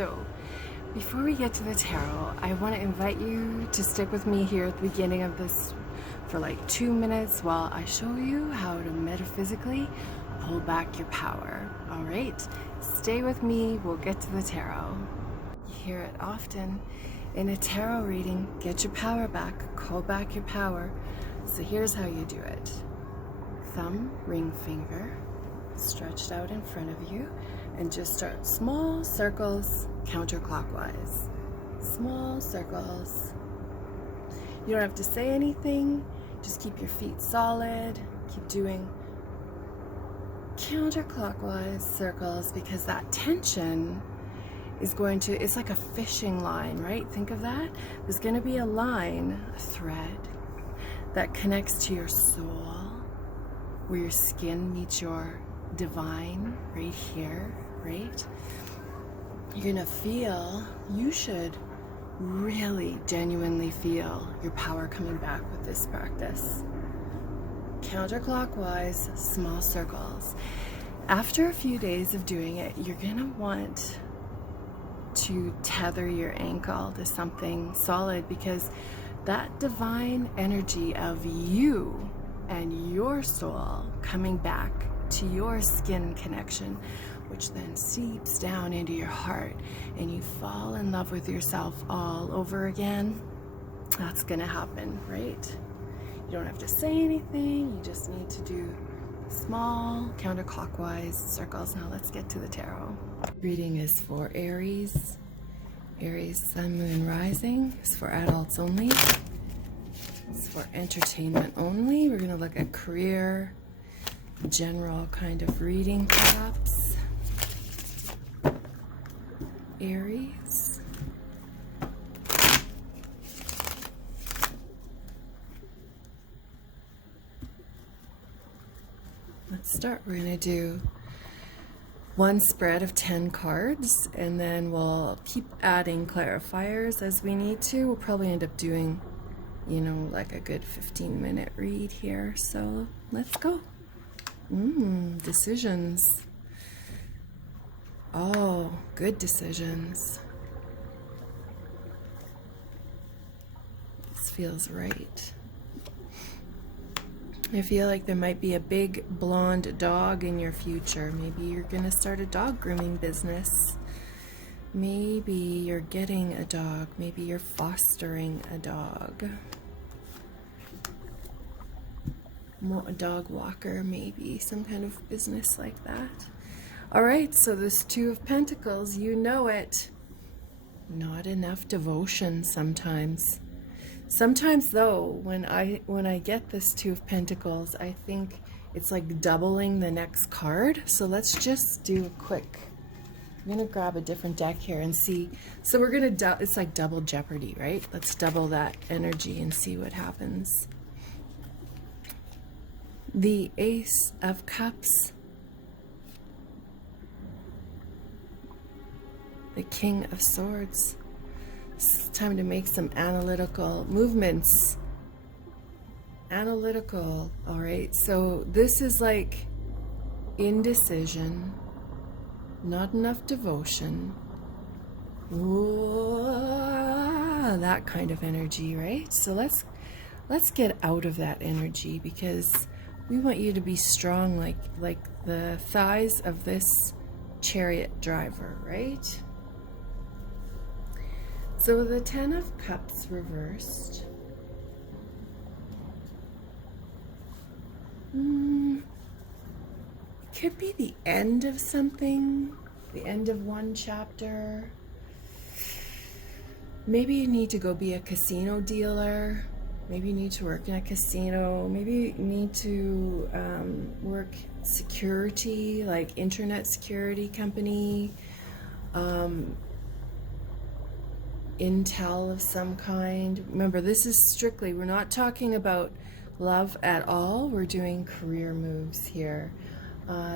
So, before we get to the tarot, I want to invite you to stick with me here at the beginning of this for like 2 minutes while I show you how to metaphysically pull back your power. All right, stay with me, we'll get to the tarot. You hear it often in a tarot reading: get your power back, call back your power. So here's how you do it. Thumb, ring finger, stretched out in front of you, and just start small circles counterclockwise. Small circles. You don't have to say anything, just keep your feet solid, keep doing counterclockwise circles, because that tension is going to, it's like a fishing line, right? Think of that. There's going to be a line, a thread, that connects to your soul, where your skin meets your divine, right here, right? You're gonna feel, you should really genuinely feel your power coming back with this practice. Counterclockwise, small circles. After a few days of doing it, you're gonna want to tether your ankle to something solid, because that divine energy of you and your soul coming back to your skin connection, which then seeps down into your heart and you fall in love with yourself all over again, that's gonna happen, right? You don't have to say anything, you just need to do small counterclockwise circles. Now let's get to the tarot. Reading is for Aries. Aries, Sun, Moon, Rising. It's for adults only. It's for entertainment only. We're going to look at career, general kind of reading perhaps. Aries. Let's start. We're going to do one spread of 10 cards, and then we'll keep adding clarifiers as we need to. We'll probably end up doing, you know, like a good 15-minute read here. So let's go. Decisions. Oh, good decisions. This feels right. I feel like there might be a big blonde dog in your future. Maybe you're gonna start a dog grooming business. Maybe you're getting a dog. Maybe you're fostering a dog. A dog walker, maybe. Some kind of business like that. All right, so this Two of Pentacles, you know it. Not enough devotion sometimes. Sometimes though, when I get this Two of Pentacles, I think it's like doubling the next card. So let's just do a quick, I'm gonna grab a different deck here and see. So we're gonna, it's like double jeopardy, right? Let's double that energy and see what happens. The Ace of Cups. The King of Swords. It's time to make some analytical movements. Analytical, all right? So this is like indecision, not enough devotion. Ooh, that kind of energy, right? So let's get out of that energy, because we want you to be strong like the thighs of this chariot driver, right? So the Ten of Cups reversed. Could be the end of something, the end of one chapter. Maybe you need to go be a casino dealer. Maybe you need to work in a casino. Maybe you need to work security, like internet security company. Intel of some kind. Remember, this is strictly, we're not talking about love at all. We're doing career moves here.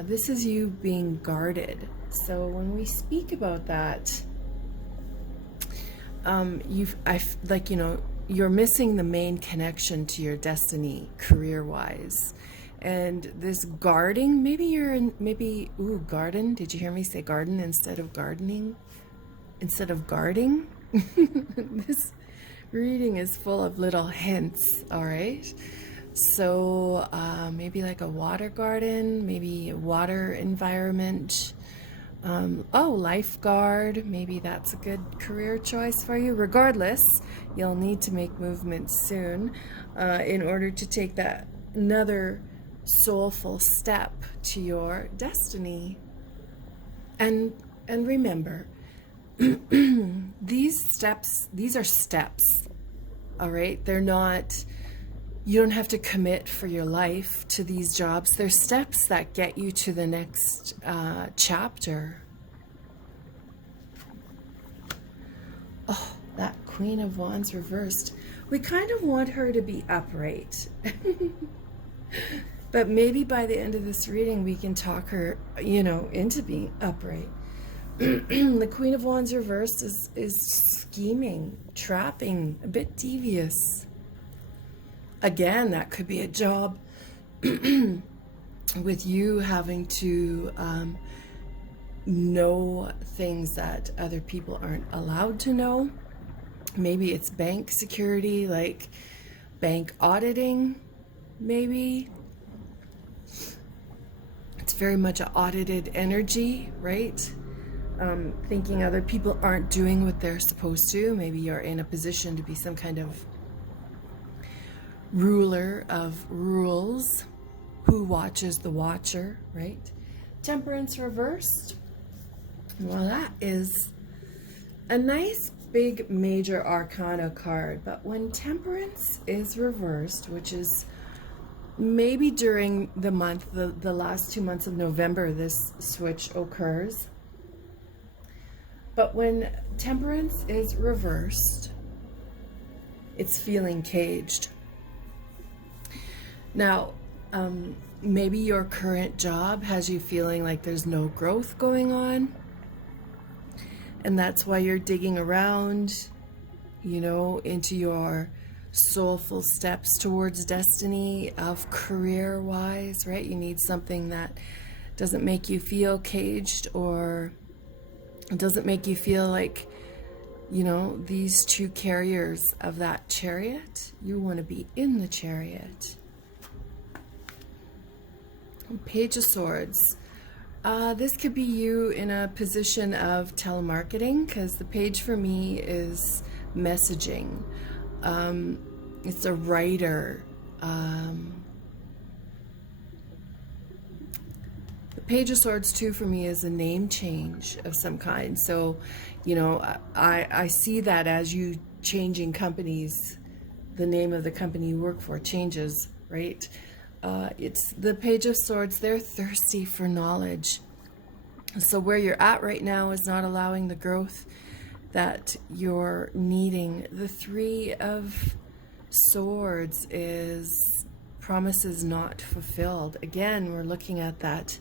This is you being guarded. So when we speak about that, you're missing the main connection to your destiny career-wise. And this guarding, maybe garden. Did you hear me say garden instead of gardening? instead of guarding. This reading is full of little hints, all right? So maybe like a water garden, maybe a water environment. Oh, lifeguard, maybe that's a good career choice for you. Regardless, you'll need to make movements soon in order to take that another soulful step to your destiny. And remember, these are steps, all right? They're not, you don't have to commit for your life to these jobs. They're steps that get you to the next chapter. Oh, that Queen of Wands reversed. We kind of want her to be upright. But maybe by the end of this reading, we can talk her, into being upright. The Queen of Wands reversed is scheming, trapping, a bit devious. Again, that could be a job with you having to know things that other people aren't allowed to know. Maybe it's bank security, like bank auditing, maybe. It's very much an audited energy, right? Thinking other people aren't doing what they're supposed to. Maybe you're in a position to be some kind of ruler of rules. Who watches the watcher, right? Temperance reversed. Well, that is a nice big major arcana card. But when Temperance is reversed, which is maybe during the month, the last 2 months of November, this switch occurs. But when Temperance is reversed, it's feeling caged. Now, maybe your current job has you feeling like there's no growth going on. And that's why you're digging around, into your soulful steps towards destiny of career-wise, right? You need something that doesn't make you feel caged, or doesn't make you feel like, these two carriers of that chariot. You want to be in the chariot. Page of Swords. This could be you in a position of telemarketing, because the page for me is messaging. It's a writer. The Page of Swords too for me is a name change of some kind. So, I see that as you changing companies, the name of the company you work for changes, right? It's the Page of Swords. They're thirsty for knowledge. So where you're at right now is not allowing the growth that you're needing. The Three of Swords is promises not fulfilled. Again, we're looking at that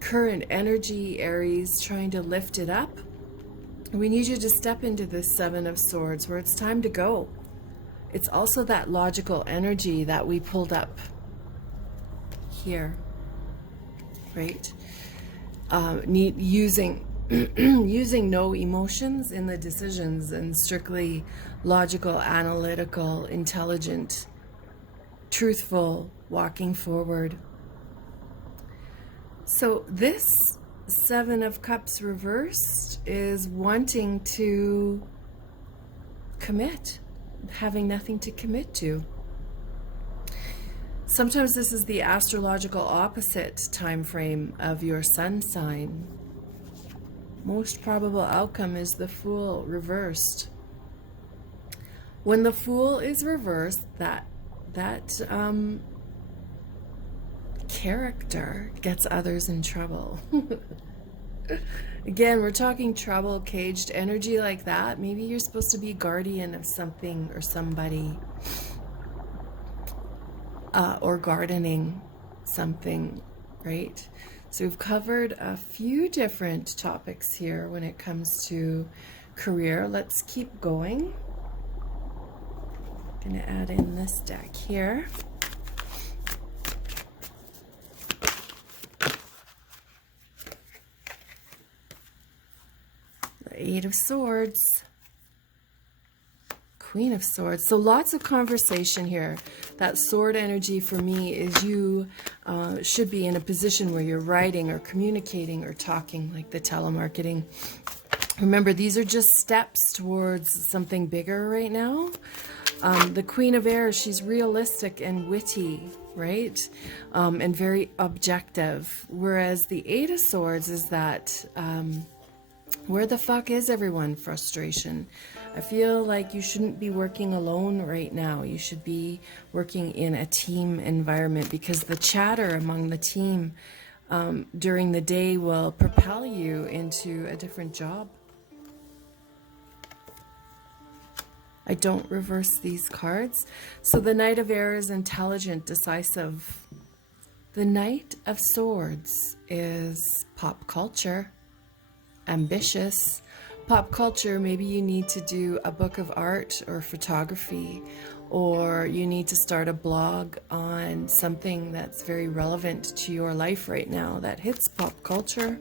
current energy, Aries, trying to lift it up. We need you to step into this Seven of Swords where it's time to go. It's also that logical energy that we pulled up here, right? Using no emotions in the decisions, and strictly logical, analytical, intelligent, truthful, walking forward. So this Seven of Cups reversed is wanting to commit, having nothing to commit to. Sometimes this is the astrological opposite time frame of your sun sign. Most probable outcome is the Fool reversed. When the Fool is reversed, that character gets others in trouble. Again, we're talking trouble, caged energy like that. Maybe you're supposed to be guardian of something or somebody. Or gardening something, right? So we've covered a few different topics here when it comes to career. Let's keep going. I'm going to add in this deck here. Eight of Swords, Queen of Swords. So lots of conversation here. That sword energy for me is you should be in a position where you're writing or communicating or talking, like the telemarketing. Remember, these are just steps towards something bigger right now. The Queen of Air, she's realistic and witty, right? And very objective. Whereas the Eight of Swords is that where the fuck is everyone frustration. I feel like you shouldn't be working alone right now. You should be working in a team environment, because the chatter among the team during the day will propel you into a different job. I don't reverse these cards. So the Knight of Air is intelligent, decisive. The Knight of Swords is pop culture, ambitious. Pop culture, maybe you need to do a book of art or photography, or you need to start a blog on something that's very relevant to your life right now that hits pop culture.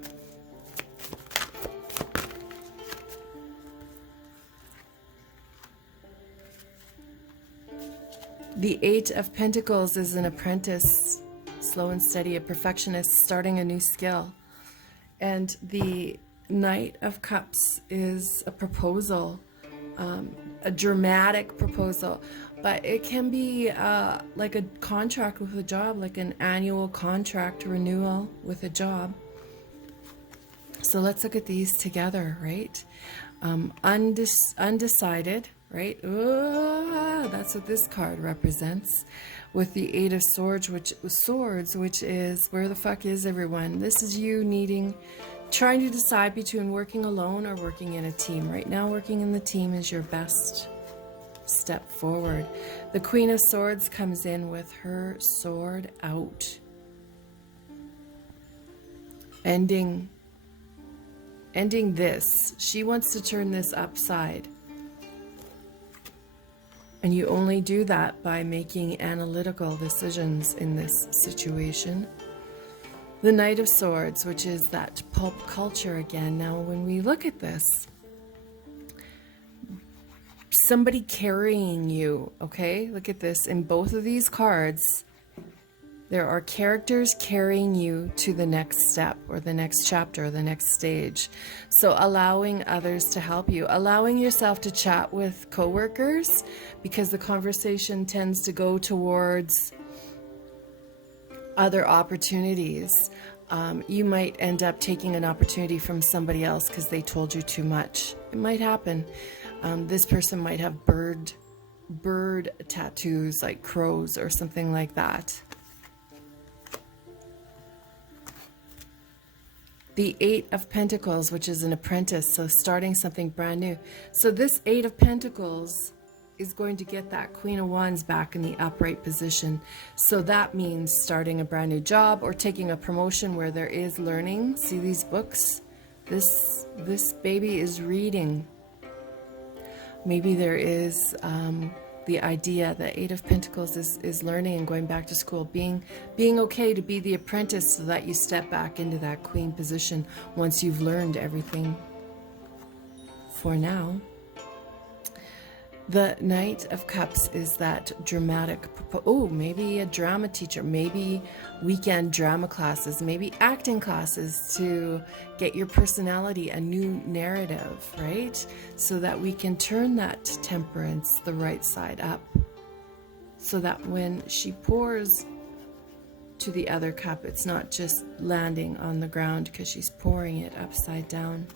The Eight of Pentacles is an apprentice, slow and steady, a perfectionist starting a new skill. And the Knight of Cups is a proposal, a dramatic proposal, but it can be like a contract with a job, like an annual contract renewal with a job. So let's look at these together, right? Undecided, right? That's what this card represents. With the Eight of Swords, which is where the fuck is everyone? This is you trying to decide between working alone or working in a team. Right now, working in the team is your best step forward. The Queen of Swords comes in with her sword out. Ending this. She wants to turn this upside. And you only do that by making analytical decisions in this situation. The Knight of Swords, which is that pulp culture again. Now, when we look at this, somebody carrying you, okay? Look at this. In both of these cards, there are characters carrying you to the next step or the next chapter or the next stage. So allowing others to help you, allowing yourself to chat with coworkers, because the conversation tends to go towards other opportunities. You might end up taking an opportunity from somebody else because they told you too much. It might happen. This person might have bird tattoos like crows or something like that. The Eight of Pentacles, which is an apprentice, so starting something brand new. So this Eight of Pentacles is going to get that Queen of Wands back in the upright position. So that means starting a brand new job or taking a promotion where there is learning. See these books? This baby is reading. Maybe there is the idea that Eight of Pentacles is learning and going back to school, being okay to be the apprentice so that you step back into that queen position once you've learned everything for now. The Knight of Cups is that dramatic, maybe a drama teacher, maybe weekend drama classes, maybe acting classes to get your personality a new narrative, right? So that we can turn that temperance the right side up. So that when she pours to the other cup, it's not just landing on the ground because she's pouring it upside down.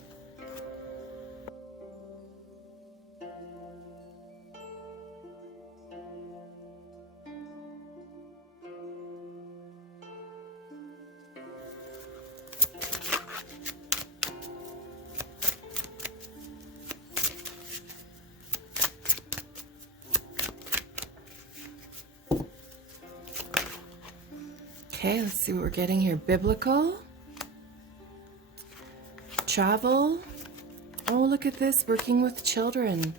Okay, let's see what we're getting here. Biblical. Travel. Oh, look at this. Working with children.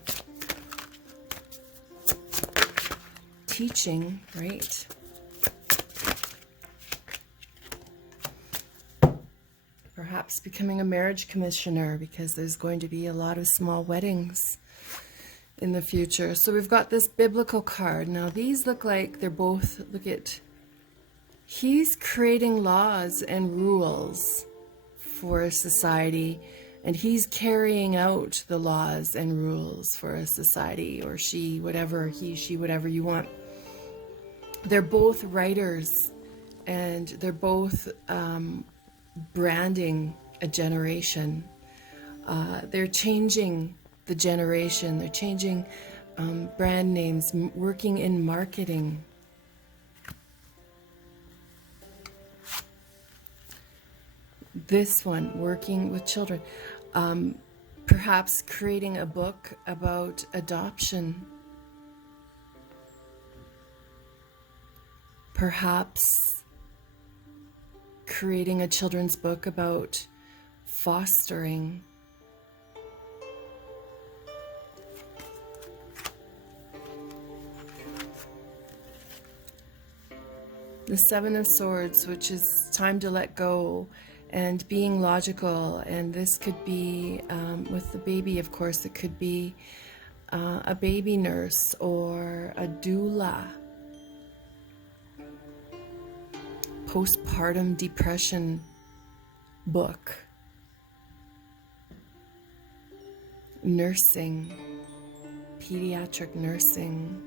Teaching, right? perhaps becoming a marriage commissioner, because there's going to be a lot of small weddings in the future. So we've got this biblical card. Now these look like they're both, look at, he's creating laws and rules for a society, and he's carrying out the laws and rules for a society, or she, whatever, he, she, whatever you want. They're both writers, and they're both branding a generation. They're changing the generation. They're changing brand names, working in marketing. This one, working with children. Perhaps creating a book about adoption. Perhaps creating a children's book about fostering. The Seven of Swords, which is time to let go and being logical. And this could be, with the baby, of course, it could be a baby nurse or a doula. Postpartum depression book. Nursing. Pediatric nursing.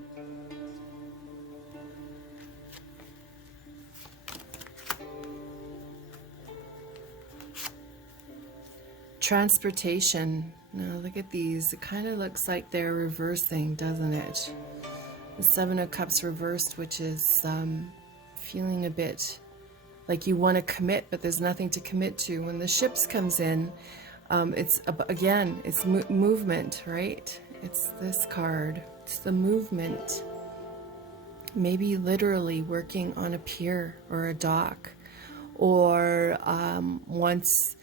Transportation. Now look at these. It kind of looks like they're reversing, doesn't it? The Seven of Cups reversed, which is feeling a bit like you want to commit, but there's nothing to commit to. When the ships comes in, it's again, it's movement, right? It's this card. It's the movement. Maybe literally working on a pier or a dock, or once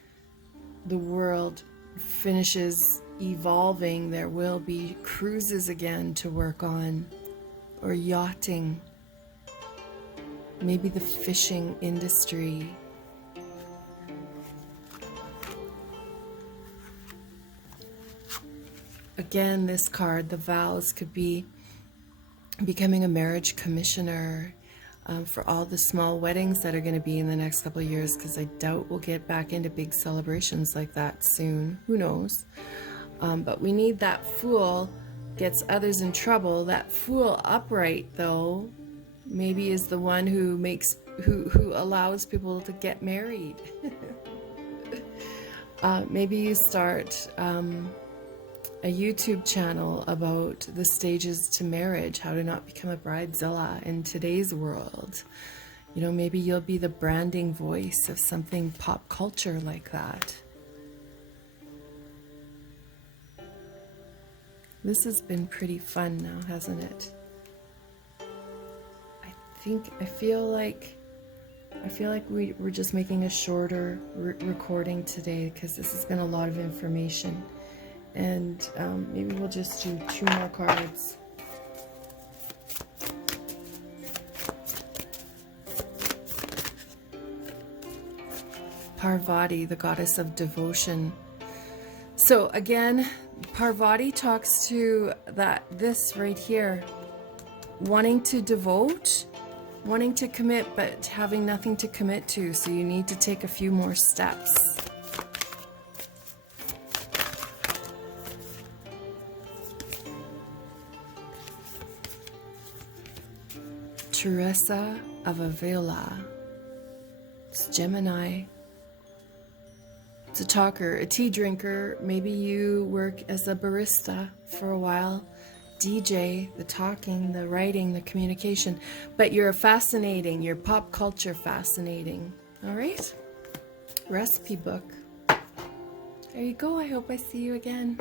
the world finishes evolving, there will be cruises again to work on, or yachting. Maybe the fishing industry. Again, this card, the vows, could be becoming a marriage commissioner for all the small weddings that are going to be in the next couple of years, because I doubt we'll get back into big celebrations like that soon. Who knows? But we need that fool gets others in trouble. That fool upright, though, maybe is the one who makes who allows people to get married. Maybe you start a YouTube channel about the stages to marriage, how to not become a bridezilla in today's world. You know, maybe you'll be the branding voice of something pop culture like that. This has been pretty fun now, hasn't it? I feel like we're just making a shorter recording today, because this has been a lot of information. And maybe we'll just do 2 more cards. Parvati, the goddess of devotion. So again, Parvati talks to this right here, wanting to devote, wanting to commit, but having nothing to commit to. So you need to take a few more steps. Teresa of Avila. It's Gemini. It's a talker, a tea drinker. Maybe you work as a barista for a while. DJ, the talking, the writing, the communication. But you're fascinating. You're pop culture fascinating. All right? Recipe book. There you go. I hope I see you again.